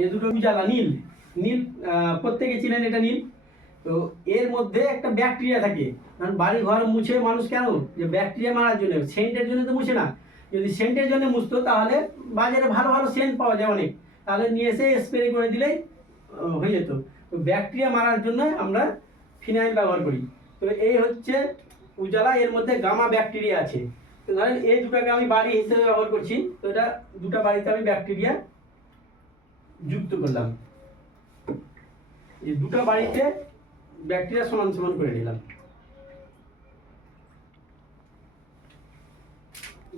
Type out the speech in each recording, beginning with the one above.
এই দুটো উজালা নীল নীল, প্রত্যেকে চিনেন এটা নীল। তো এর মধ্যে একটা ব্যাকটেরিয়া থাকে, কারণ বাড়ি ঘর মুছে মানুষ কেন, যে ব্যাকটেরিয়া মারার জন্য, সেন্টের জন্য তো মুছে না। যদি সেন্টের জন্য মুছতো তাহলে বাজারে ভালো ভালো সেন্ট পাওয়া যায় অনেক, তাহলে নিয়ে এসে স্প্রে করে দিলেই হয়ে যেত। তো ব্যাকটেরিয়া মারার জন্য আমরা ফিনাইল ব্যবহার করি। তো এই হচ্ছে উজালা, এর মধ্যে গামা ব্যাকটেরিয়া আছে। তো ধরেন এই দুটাকে আমি বাড়ি হিসেবে ব্যবহার করছি, তো এটা দুটা বাড়িতে আমি ব্যাকটেরিয়া যুক্ত করলাম, এই দুটো বাড়িতে ব্যাকটেরিয়া সমান সমান করে নিলাম।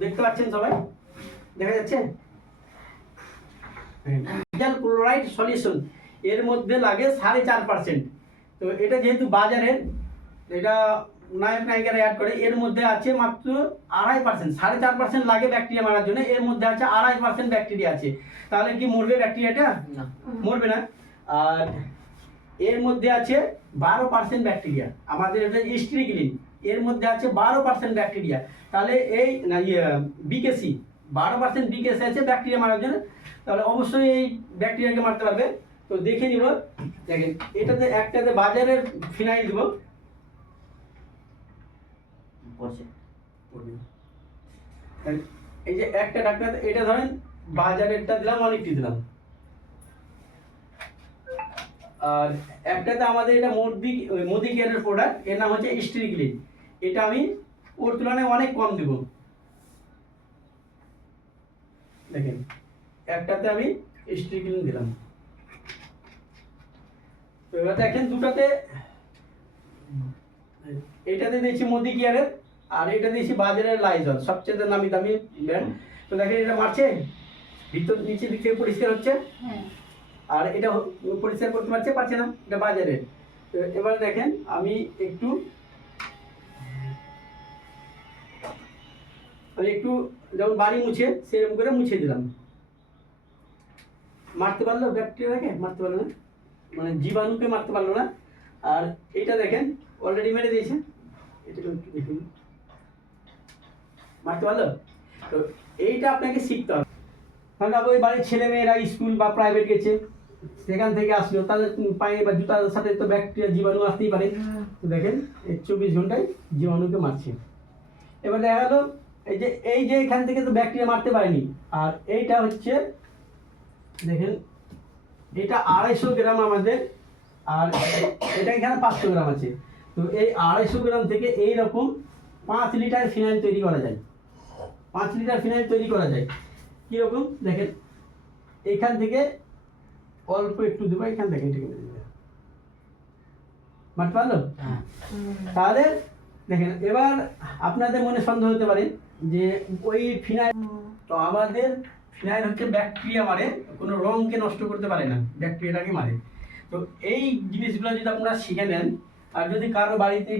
দেখতে পাচ্ছেন সবাই, দেখা যাচ্ছে? ক্লোরাইড সলিউশন এর মধ্যে লাগে 4.5%। তো এটা যেহেতু বাজারের, এটা নায়ক নায়িকারা অ্যাড করে, এর মধ্যে আছে মাত্র 2.5%। 4.5% লাগে ব্যাকটেরিয়া মারার জন্য, এর মধ্যে আছে 2.5% ব্যাকটেরিয়া আছে। তাহলে কি মরবে ব্যাকটেরিয়াটা? না, মরবে না। আর এর মধ্যে আছে 12% ব্যাকটেরিয়া, আমাদের এটা স্ট্রিকলিন, এর মধ্যে আছে 12% ব্যাকটেরিয়া। তাহলে এই না বিকেসি 12% বিকেসি আছে ব্যাকটেরিয়া মারার জন্য, তাহলে অবশ্যই এই ব্যাকটেরিয়াকে মারতে পারবে। তো দেখে নিব, দেখেন এটাতে একটাতে বাজারের ফিনাইল দিব, এই যে একটা ডাক্তার, এটা ধরেন বাজারেরটা দিলাম, অনেকটি দিলাম। আর একটাতে আমাদের এটা মোদি কেয়ারের প্রোডাক্ট, এর নাম হচ্ছে স্ট্রিকলিন, এটা আমি ওর তুলনায় অনেক কম দেব। দেখেন একটাতে আমি স্ট্রিকলিন দিলাম। তো এবার দেখেন দুটাতে, এটাতে দিয়েছি মোদি কেয়ারের, আর এটা দিয়েছি বাজারের লাইজল, সবচেয়ে নামি দামি ব্র্যান্ড। তো দেখেন এটা মারছে, ভিতর নিচে দিক থেকে পরিষ্কার হচ্ছে, আর এটা পরিষ্কার করতে পারছে না, এটা বাজারের। তো এবার দেখেন আমি একটু যেমন বাড়ি মুছে সেরকম করে মুছে দিলাম। মারতে পারলো ব্যাকটেরিয়াকে? মারতে পারলো না, মানে জীবাণুকে মারতে পারলো না। আর এটা দেখেন অলরেডি মেরে দিয়েছে, এটাকে একটু দেখুন, মারতে পারলো? তো এইটা আপনাকে শিখতে হবে। কারণ ওই বাড়ির ছেলে মেয়েরা স্কুল বা প্রাইভেট গেছে, সেখান থেকে আসলো, তাদের পায়ে বা জুতার সাথে তো ব্যাকটেরিয়া জীবাণু আসতেই পারে। তো দেখেন এই 24 ঘন্টায় জীবাণুকে মারছে। এবার দেখা গেল এই যে এখান থেকে তো ব্যাকটেরিয়া মারতে পারেনি, আর এইটা হচ্ছে দেখেন এটা 250 গ্রাম আমাদের, আর এটা এখানে 500 গ্রাম আছে। তো এই 250 গ্রাম থেকে এইরকম 5 লিটার ফিনাইল তৈরি করা যায়। 5 লিটার ফিনাইল তৈরি করা যায় কীরকম দেখেন, এইখান থেকে অল্প একটু দেবো, এখান থেকে মারতে পারলো? তাহলে দেখেন এবার আপনাদের মনে সন্দেহ হতে পারে যে ওই ফিনাইল, তো আমাদের ফিনাইল হচ্ছে ব্যাকটেরিয়া মারে, কোনো রঙকে নষ্ট করতে পারে না, ব্যাকটেরিয়াটাকে মারে। তো এই জিনিসগুলো যদি আপনারা শিখে নেন, আর যদি কারো বাড়িতে